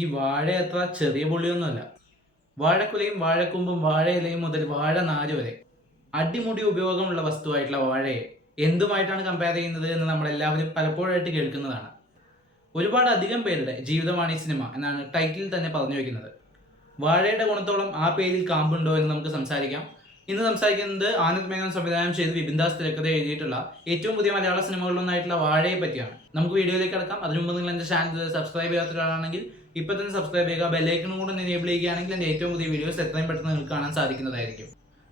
ഈ വാഴ അത്ര ചെറിയ പുള്ളിയൊന്നുമല്ല. വാഴക്കുലയും വാഴക്കൊമ്പും വാഴയിലയും മുതൽ വാഴനാര് വരെ അടിമുടി ഉപയോഗമുള്ള വസ്തുവായിട്ടുള്ള വാഴയെ എന്തുമായിട്ടാണ് കമ്പയർ ചെയ്യുന്നത് എന്ന് നമ്മളെല്ലാവരും പലപ്പോഴായിട്ട് കേൾക്കുന്നതാണ്. ഒരുപാട് അധികം പേരുടെ ജീവിതമാണ് ഈ സിനിമ എന്നാണ് ടൈറ്റിൽ തന്നെ പറഞ്ഞു വയ്ക്കുന്നത്. വാഴയുടെ ഗുണത്തോളം ആ പേരിൽ കാമ്പുണ്ടോ എന്ന് നമുക്ക് സംസാരിക്കാം. ഇന്ന് സംസാരിക്കുന്നത് ആനന്ദ് മേനോൻ സംവിധാനം ചെയ്ത് വിപിൻ ദാസ് തിരക്കഥ എഴുതിയിട്ടുള്ള ഏറ്റവും പുതിയ മലയാള സിനിമകളിലൊന്നായിട്ടുള്ള വാഴയെ പറ്റിയാണ്. നമുക്ക് വീഡിയോയിലേക്ക് കടക്കാം. അതിനു മുമ്പ് നിങ്ങൾ എൻ്റെ ചാനൽ സബ്സ്ക്രൈബ് ചെയ്യാത്ത ഒരാളാണെങ്കിൽ ഇപ്പോൾ തന്നെ സബ്സ്ക്രൈബ് ചെയ്യുക. ബെല്ലൈക്കണും കൂടെ എനേബിൾ ചെയ്യുകയാണെങ്കിൽ എൻ്റെ ഏറ്റവും പുതിയ വീഡിയോസ് എത്രയും പെട്ടെന്ന് നിങ്ങൾക്ക് കാണാൻ സാധിക്കുന്നതായിരിക്കും.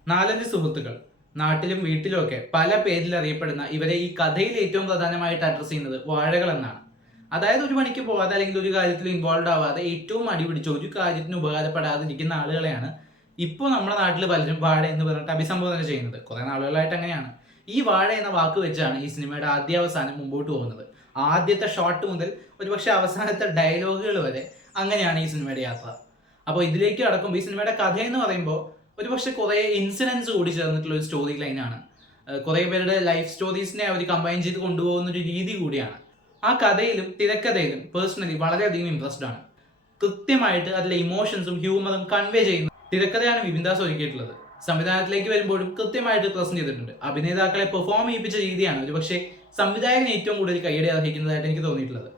നാലഞ്ച് സുഹൃത്തുക്കൾ നാട്ടിലും വീട്ടിലും ഒക്കെ പല പേരിൽ അറിയപ്പെടുന്ന ഇവരെ ഈ കഥയിൽ ഏറ്റവും പ്രധാനമായിട്ട് അഡ്രസ്സ് ചെയ്യുന്നത് വാഴകൾ എന്നാണ്. അതായത് ഒരു പണിക്ക് പോകാതെ അല്ലെങ്കിൽ ഒരു കാര്യത്തിൽ ഇൻവോൾവ് ആവാതെ ഏറ്റവും അടിപിടിച്ച് ഒരു കാര്യത്തിന് ഉപകാരപ്പെടാതിരിക്കുന്ന ആളുകളെയാണ് ഇപ്പോൾ നമ്മുടെ നാട്ടിൽ പലരും വാഴ എന്ന് പറഞ്ഞിട്ട് അഭിസംബോധന ചെയ്യുന്നത്. കുറേ നാളുകളായിട്ട് അങ്ങനെയാണ്. ഈ വാഴ എന്ന വാക്ക് വെച്ചാണ് ഈ സിനിമയുടെ ആദ്യാവസാനം മുമ്പോട്ട് പോകുന്നത്. ആദ്യത്തെ ഷോട്ട് മുതൽ ഒരുപക്ഷെ അവസാനത്തെ ഡയലോഗുകൾ വരെ അങ്ങനെയാണ് ഈ സിനിമയുടെ യാത്ര. അപ്പോൾ ഇതിലേക്ക് അടക്കുമ്പോൾ ഈ സിനിമയുടെ കഥ എന്ന് പറയുമ്പോൾ ഒരുപക്ഷെ കുറേ ഇൻസിഡൻസ് കൂടി ചേർന്നിട്ടുള്ള ഒരു സ്റ്റോറി ലൈനാണ്. കുറേ പേരുടെ ലൈഫ് സ്റ്റോറീസിനെ അവർ കമ്പൈൻ ചെയ്ത് കൊണ്ടുപോകുന്ന ഒരു രീതി കൂടിയാണ്. ആ കഥയിലും തിരക്കഥയിലും പേഴ്സണലി വളരെയധികം ഇൻട്രസ്റ്റ് ആണ്. കൃത്യമായിട്ട് അതിലെ ഇമോഷൻസും ഹ്യൂമറും കൺവേ ചെയ്യുന്ന തിരക്കഥയാണ് വിപിൻ ദാസ് ഒരുക്കിയിട്ടുള്ളത്. സംവിധാനത്തിലേക്ക് വരുമ്പോഴും കൃത്യമായിട്ട് പ്രസന്റ് ചെയ്തിട്ടുണ്ട്. അഭിനേതാക്കളെ പെർഫോം ചെയ്യിപ്പിച്ച രീതിയാണ് ഒരുപക്ഷെ സംവിധായകന് ഏറ്റവും കൂടുതൽ കൈയടി അർഹിക്കുന്നതായിട്ട് എനിക്ക് തോന്നിയിട്ടുള്ളത്.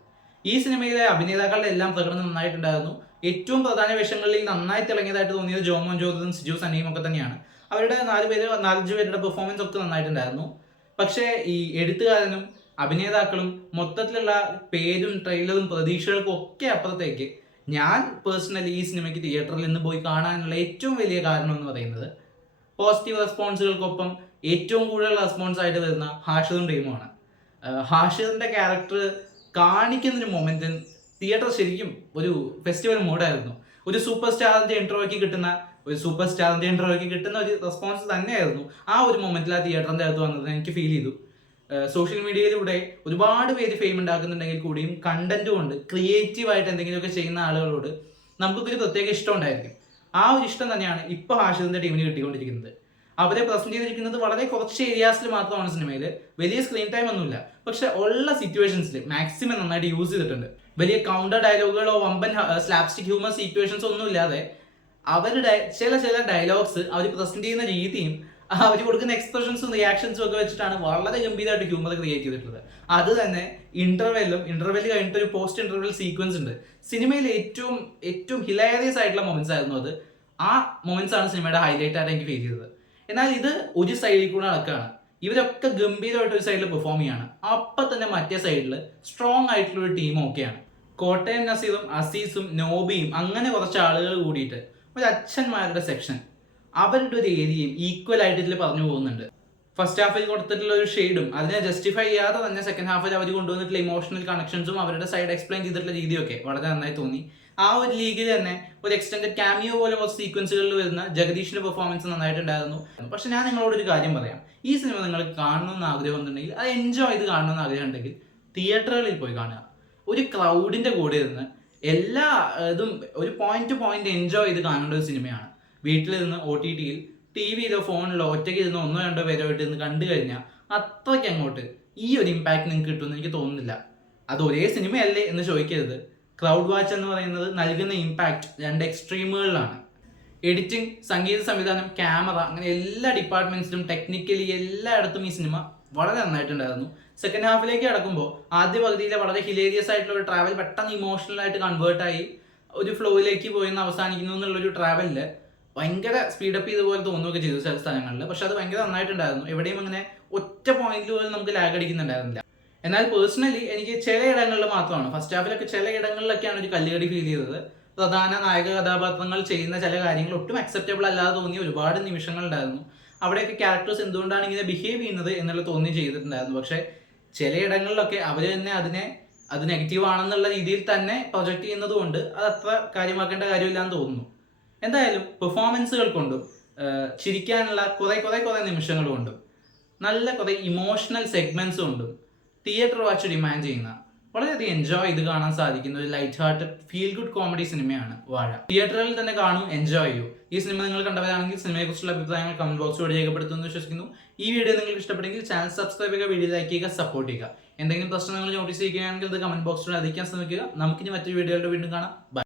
ഈ സിനിമയിലെ അഭിനേതാക്കളുടെ എല്ലാം പ്രകടനം നന്നായിട്ടുണ്ടായിരുന്നു. ഏറ്റവും പ്രധാന വേഷങ്ങളിൽ നന്നായി തിളങ്ങിയതായിട്ട് തോന്നിയത് ജോമോൻ ജോർജും സിജു സന്നിയും ഒക്കെ തന്നെയാണ്. അവരുടെ നാലഞ്ച് പേരുടെ പെർഫോമൻസ് ഒക്കെ നന്നായിട്ടുണ്ടായിരുന്നു. പക്ഷേ ഈ എഴുത്തുകാരനും അഭിനേതാക്കളും മൊത്തത്തിലുള്ള പേരും ട്രെയിലറും പ്രതീക്ഷകൾക്കും ഒക്കെ അപ്പുറത്തേക്ക് ഞാൻ പേഴ്സണലി ഈ സിനിമയ്ക്ക് തിയേറ്ററിൽ നിന്ന് പോയി കാണാനുള്ള ഏറ്റവും വലിയ കാരണം എന്ന് പറയുന്നത് പോസിറ്റീവ് റെസ്പോൺസുകൾക്കൊപ്പം ഏറ്റവും കൂടുതൽ റെസ്പോൺസ് ആയിട്ട് വരുന്ന ഹാഷിറും ടീമുമാണ്. ഹാഷിറിന്റെ ക്യാരക്ടർ കാണിക്കുന്നൊരു മൊമെന്റ് തിയേറ്റർ ശരിക്കും ഒരു ഫെസ്റ്റിവൽ മൂഡായിരുന്നു. ഒരു സൂപ്പർ സ്റ്റാറിന്റെ ഇൻട്രോയ്ക്ക് കിട്ടുന്ന ഒരു റെസ്പോൺസ് തന്നെയായിരുന്നു ആ ഒരു മൊമെന്റിൽ ആ തിയേറ്ററിന്റെ അകത്ത് വന്നത് എനിക്ക് ഫീൽ ചെയ്തു. സോഷ്യൽ മീഡിയയിലൂടെ ഒരുപാട് പേര് ഫെയിം ഉണ്ടാക്കുന്നുണ്ടെങ്കിൽ കൂടിയും കണ്ടന്റ് കൊണ്ട് ക്രിയേറ്റീവായിട്ട് എന്തെങ്കിലുമൊക്കെ ചെയ്യുന്ന ആളുകളോട് നമുക്കൊക്കെ ഒരു പ്രത്യേക ഇഷ്ടം ഉണ്ടായിരിക്കും. ആ ഒരു ഇഷ്ടം തന്നെയാണ് ഇപ്പോൾ ഹാഷിറിന്റെ ടീമിന് കിട്ടിക്കൊണ്ടിരിക്കുന്നത്. അവരെ പ്രസന്റ് ചെയ്തിരിക്കുന്നത് വളരെ കുറച്ച് ഏരിയാസിൽ മാത്രമാണ് സിനിമയിൽ. വലിയ സ്ക്രീൻ ടൈം ഒന്നുമില്ല, പക്ഷെ ഉള്ള സിറ്റുവേഷൻസിൽ മാക്സിമം നന്നായിട്ട് യൂസ് ചെയ്തിട്ടുണ്ട്. വലിയ കൗണ്ടർ ഡയലോഗുകളോ വമ്പൻ സ്ലാപ്സ്റ്റിക് ഹ്യൂമർ സിറ്റുവേഷൻസ് ഒന്നും ഇല്ലാതെ അവരുടെ ചില ഡയലോഗ്സ് അവർ പ്രസന്റ് ചെയ്യുന്ന രീതിയും അവർ കൊടുക്കുന്ന എക്സ്പ്രഷൻസും റിയാക്ഷൻസും ഒക്കെ വെച്ചിട്ടാണ് വളരെ ഗംഭീരമായിട്ട് ഹ്യൂമർ ക്രിയേറ്റ് ചെയ്തിട്ടുള്ളത്. അത് തന്നെ ഇന്റർവെല് കഴിഞ്ഞിട്ട് ഒരു പോസ്റ്റ് ഇന്റർവെൽ സീക്വൻസ് ഉണ്ട്. സിനിമയിൽ ഏറ്റവും ഹിലേറിയസ് ആയിട്ടുള്ള മൊമെന്റ്സ് ആയിരുന്നു അത്. ആ മൊമെന്റ്സ് ആണ് സിനിമയുടെ ഹൈലൈറ്റ് ആയിട്ട് എനിക്ക് ഫീൽ ചെയ്തത്. എന്നാൽ ഇത് ഒരു സൈഡിൽ കൂടെ നടക്കുകയാണ്. ഇവരൊക്കെ ഗംഭീരമായിട്ട് ഒരു സൈഡിൽ പെർഫോം ചെയ്യാണ്. അപ്പം തന്നെ മറ്റേ സൈഡിൽ സ്ട്രോങ് ആയിട്ടുള്ള ഒരു ടീം ഒക്കെയാണ്. കോട്ടയം നസീറും അസീസും നോബിയും അങ്ങനെ കുറച്ച് ആളുകൾ കൂടിയിട്ട് ഒരു അച്ഛന്മാരുടെ സെക്ഷൻ, അവരുടെ ഒരു ഏരിയയും ഈക്വൽ ആയിട്ട് ഇതിൽ പറഞ്ഞു പോകുന്നുണ്ട്. ഫസ്റ്റ് ഹാഫിൽ കൊടുത്തിട്ടുള്ള ഒരു ഷെയ്ഡും അതിനെ ജസ്റ്റിഫൈ ചെയ്യാതെ തന്നെ സെക്കൻഡ് ഹാഫിൽ അവർ കൊണ്ടുവന്നിട്ടുള്ള ഇമോഷണൽ കണക്ഷൻസും അവരുടെ സൈഡ് എക്സ്പ്ലെയിൻ ചെയ്തിട്ടുള്ള രീതിയൊക്കെ വളരെ നന്നായി തോന്നി. ആ ഒരു ലീഗിൽ തന്നെ ഒരു എക്സ്റ്റൻഡഡ് ക്യാമിയോ പോലെ കുറച്ച് സീക്വൻസുകളിൽ വരുന്ന ജഗദീഷിന്റെ പെർഫോമൻസ് നന്നായിട്ടുണ്ടായിരുന്നു. പക്ഷെ ഞാൻ നിങ്ങളോട് ഒരു കാര്യം പറയാം. ഈ സിനിമ നിങ്ങൾ കാണണമെന്ന് ആഗ്രഹം ഉണ്ടെങ്കിൽ, അത് എൻജോയ് ചെയ്ത് കാണണമെന്ന് ആഗ്രഹം ഉണ്ടെങ്കിൽ തിയേറ്ററുകളിൽ പോയി കാണുക. ഒരു ക്രൗഡിന്റെ കൂടെ ഇരുന്ന് എല്ലാ ഇതും ഒരു പോയിന്റ് ടു പോയിന്റ് എൻജോയ് ചെയ്ത് കാണേണ്ട ഒരു സിനിമയാണ്. വീട്ടിലിരുന്ന് OTTയിൽ TV-യിലോ ഫോണിലോ ഒറ്റയ്ക്ക് ഇരുന്ന് 1-2 പേരുമായിട്ട് ഇരുന്ന് കണ്ടു കഴിഞ്ഞാൽ അത്രയ്ക്ക് അങ്ങോട്ട് ഈ ഒരു ഇമ്പാക്ട് നിങ്ങൾക്ക് കിട്ടുമെന്ന് എനിക്ക് തോന്നുന്നില്ല. അത് ഒരേ സിനിമയല്ലേ എന്ന് ചോദിക്കരുത്. ക്രൗഡ് വാച്ച് എന്ന് പറയുന്നത് നൽകുന്ന ഇമ്പാക്ട് രണ്ട് എക്സ്ട്രീമുകളിലാണ്. എഡിറ്റിംഗ്, സംഗീത സംവിധാനം, ക്യാമറ, അങ്ങനെ എല്ലാ ഡിപ്പാർട്ട്മെന്റ്സിലും ടെക്നിക്കലി എല്ലായിടത്തും ഈ സിനിമ വളരെ നന്നായിട്ടുണ്ടായിരുന്നു. സെക്കൻഡ് ഹാഫിലേക്ക് കടക്കുമ്പോൾ ആദ്യ പകുതിയിലെ വളരെ ഹിലേരിയസ് ആയിട്ടുള്ള ഒരു ട്രാവൽ പെട്ടെന്ന് ഇമോഷണൽ ആയിട്ട് കൺവേർട്ടായി ഒരു ഫ്ലോയിലേക്ക് പോയി അവസാനിക്കുന്നു എന്നുള്ളൊരു ട്രാവലില് ഭയങ്കര സ്പീഡപ്പ് ചെയ്ത പോലെ തോന്നുകയൊക്കെ ചെയ്തു ചില സ്ഥലങ്ങളിൽ. പക്ഷെ അത് ഭയങ്കര നന്നായിട്ടുണ്ടായിരുന്നു. എവിടെയും അങ്ങനെ ഒറ്റ പോയിന്റിൽ പോലും നമുക്ക് ലാഗ് അടിക്കുന്നുണ്ടായിരുന്നില്ല. എന്നാൽ പേഴ്സണലി എനിക്ക് ചില ഇടങ്ങളിൽ മാത്രമാണ്, ഫസ്റ്റ് ഹാഫിലൊക്കെ ചില ഇടങ്ങളിലൊക്കെയാണ് ഒരു കല്ലുകടി ഫീൽ ചെയ്തത്. പ്രധാന നായക കഥാപാത്രങ്ങൾ ചെയ്യുന്ന ചില കാര്യങ്ങൾ ഒട്ടും അക്സെപ്റ്റബിൾ അല്ലാതെ തോന്നിയ ഒരുപാട് നിമിഷങ്ങൾ ഉണ്ടായിരുന്നു. അവിടെയൊക്കെ ക്യാരക്ടേഴ്സ് എന്തുകൊണ്ടാണ് ഇങ്ങനെ ബിഹേവ് ചെയ്യുന്നത് എന്നുള്ള തോന്നി ചെയ്തിട്ടുണ്ടായിരുന്നു. പക്ഷെ ചിലയിടങ്ങളിലൊക്കെ അവർ തന്നെ അത് നെഗറ്റീവ് ആണെന്നുള്ള രീതിയിൽ തന്നെ പ്രൊജക്ട് ചെയ്യുന്നത് കൊണ്ട് അത് അത്ര കാര്യമാക്കേണ്ട കാര്യമില്ലാന്ന് തോന്നുന്നു. എന്തായാലും പെർഫോമൻസുകൾ കൊണ്ടും ചിരിക്കാനുള്ള കുറെ നിമിഷങ്ങൾ കൊണ്ടും നല്ല കുറെ ഇമോഷണൽ സെഗ്മെന്റ്സ് കൊണ്ടും തിയേറ്റർ വാച്ച് ഡിമാൻഡ് ചെയ്യുന്ന വളരെയധികം എൻജോയ് ചെയ്ത് കാണാൻ സാധിക്കുന്ന ഒരു light hearted feel good comedy സിനിമയാണ് വാഴ. തിയേറ്ററിൽ തന്നെ കാണൂ, എൻജോയ് ചെയ്യൂ. ഈ സിനിമ നിങ്ങൾ കണ്ടവരാണെങ്കിൽ സിനിമയെക്കുറിച്ചുള്ള അഭിപ്രായങ്ങൾ കമന്റ് ബോക്സിലൂടെ രേഖപ്പെടുത്തുമെന്ന് വിശ്വസിക്കുന്നു. ഈ വീഡിയോ നിങ്ങൾക്ക് ഇഷ്ടപ്പെട്ടെങ്കിൽ ചാനൽ സബ്സ്ക്രൈബ് ചെയ്യുക, വീഡിയോ ലൈക്ക് ചെയ്യുക, സപ്പോർട്ട് ചെയ്യുക. എന്തെങ്കിലും പ്രശ്നം നിങ്ങൾ നോട്ടീസ് ചെയ്യുകയാണെങ്കിൽ അത് കമന്റ് ബോക്സിലൂടെ അറിയിക്കാൻ ശ്രമിക്കുക. നമുക്കിനി മറ്റൊരു വീഡിയോയുടെ വീണ്ടും കാണാം. ബൈ.